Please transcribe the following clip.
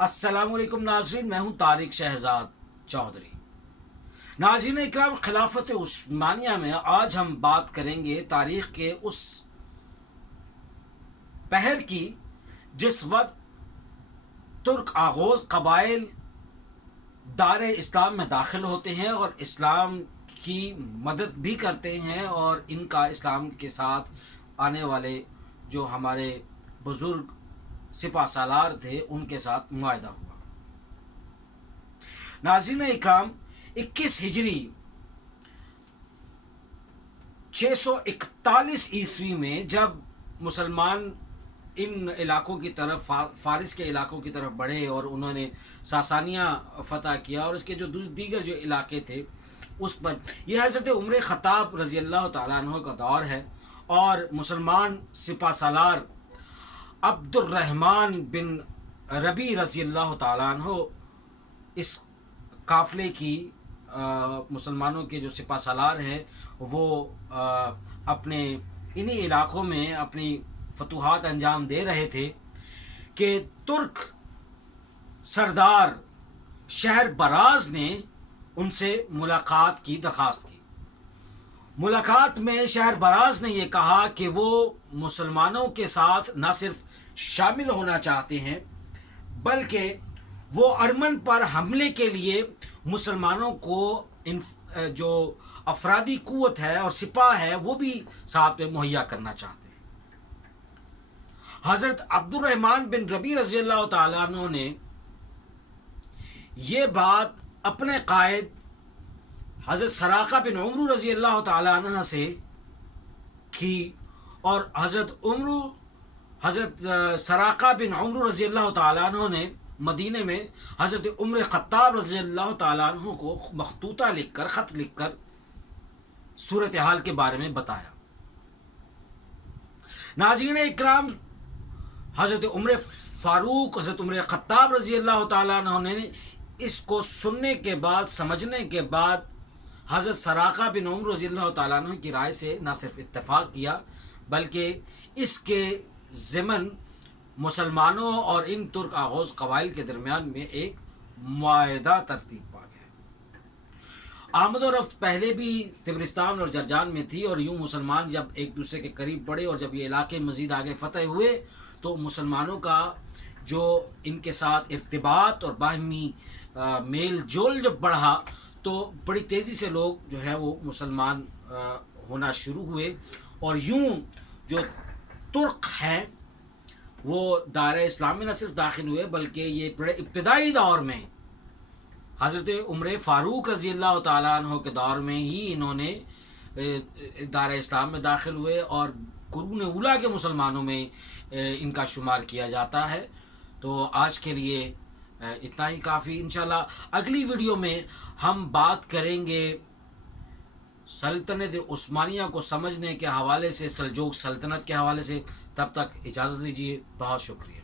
अस्सलाम वालेकुम नाज़रीन, मैं हूं तारिक शहजाद चौधरी। नाज़रीन इकराम, खिलाफत उस्मानिया में आज हम बात करेंगे तारीख़ के उस पहर की जिस वक्त तुर्क आगोज़ कबाइल दारे इस्लाम में दाखिल होते हैं और इस्लाम की मदद भी करते हैं, और इनका इस्लाम के साथ आने वाले जो हमारे बुज़ुर्ग सिपा सालार थे उनके साथ मुआहदा हुआ। नाज़रीन इकराम, 21 हिजरी 641 ईस्वी में जब मुसलमान इन इलाकों की तरफ फारिस के इलाकों की तरफ बढ़े और उन्होंने सासानिया फ़तह किया, और इसके जो दीगर जो इलाके थे उस पर यह हज़रत उमर ख़त्ताब रज़ी अल्लाह तआला अन्हु का दौर है, और मुसलमान सिपा सालार अब्दुर्रहमान बिन रबी रज़ी अल्लाह तआला अन्हु इस काफ़िले की मुसलमानों के जो सिपा सालार हैं वो अपने इन्हीं इलाक़ों में अपनी फतूहात अंजाम दे रहे थे कि तुर्क सरदार शहर बराज ने उनसे मुलाकात की दरख्वास्त की। मुलाकात में शहर बराज ने यह कहा कि वो मुसलमानों के साथ न सिर्फ शामिल होना चाहते हैं बल्कि वो अर्मन पर हमले के लिए मुसलमानों को जो अफरादी कुव्वत है और सिपाह है वो भी साथ में मुहैया करना चाहते हैं। हज़रत अब्दुर्रहमान बिन रबी रज़ी अल्लाह तआला अन्हु ने ये बात अपने कायद हज़रत सराका बिन उमर रज़ी अल्लाह तआला अन्हु से की, और हज़रत सराका बिन उमर रज़ी अल्लाह तआला अन्हु ने मदीने में हज़रत उमर ख़त्ताब रज़ी अल्लाह तआला अन्हु को मखतूता लिखकर, ख़त लिखकर सूरत हाल के बारे में बताया। नाज़रीन इकराम, हज़रत उमर फ़ारूक, हज़रत उमर ख़त्ताब रज़ी अल्लाह तआला अन्हु ने इसको सुनने के बाद, समझने के बाद हज़रत सराका बिन उमर रज़ी अल्लाह तआला अन्हु की राय से न सिर्फ इत्तेफाक किया बल्कि इसके ज़िमन मुसलमानों और इन तुर्क आगोज़ कबाइल के दरमियान में एक मुआहदा तरतीब पा गया। आमद और रफ्त पहले भी तिब्रिस्तान और जरजान में थी, और यूँ मुसलमान जब एक दूसरे के करीब बढ़े और जब ये इलाके मज़ीद आगे फ़तह हुए तो मुसलमानों का जो इनके साथ इर्तिबात और बाहमी मेल जोल जब बढ़ा तो बड़ी तेज़ी से लोग जो है वो मुसलमान होना शुरू हुए, और यूँ जो तुर्क हैं वो दायरा इस्लाम में न सिर्फ दाखिल हुए बल्कि ये बड़े इब्तदाई दौर में हज़रत उमर फ़ारूक रज़ी अल्लाह तआला अन्हु के दौर में ही इन्होंने दायरा इस्लाम में दाखिल हुए, और कुरून उला के मुसलमानों में इनका शुमार किया जाता है। तो आज के लिए इतना ही काफ़ी। इंशाल्लाह अगली वीडियो में हम बात करेंगे सल्तनत उस्मानिया को समझने के हवाले से, सल्जूक़ सल्तनत के हवाले से। तब तक इजाज़त दीजिए, बहुत शुक्रिया।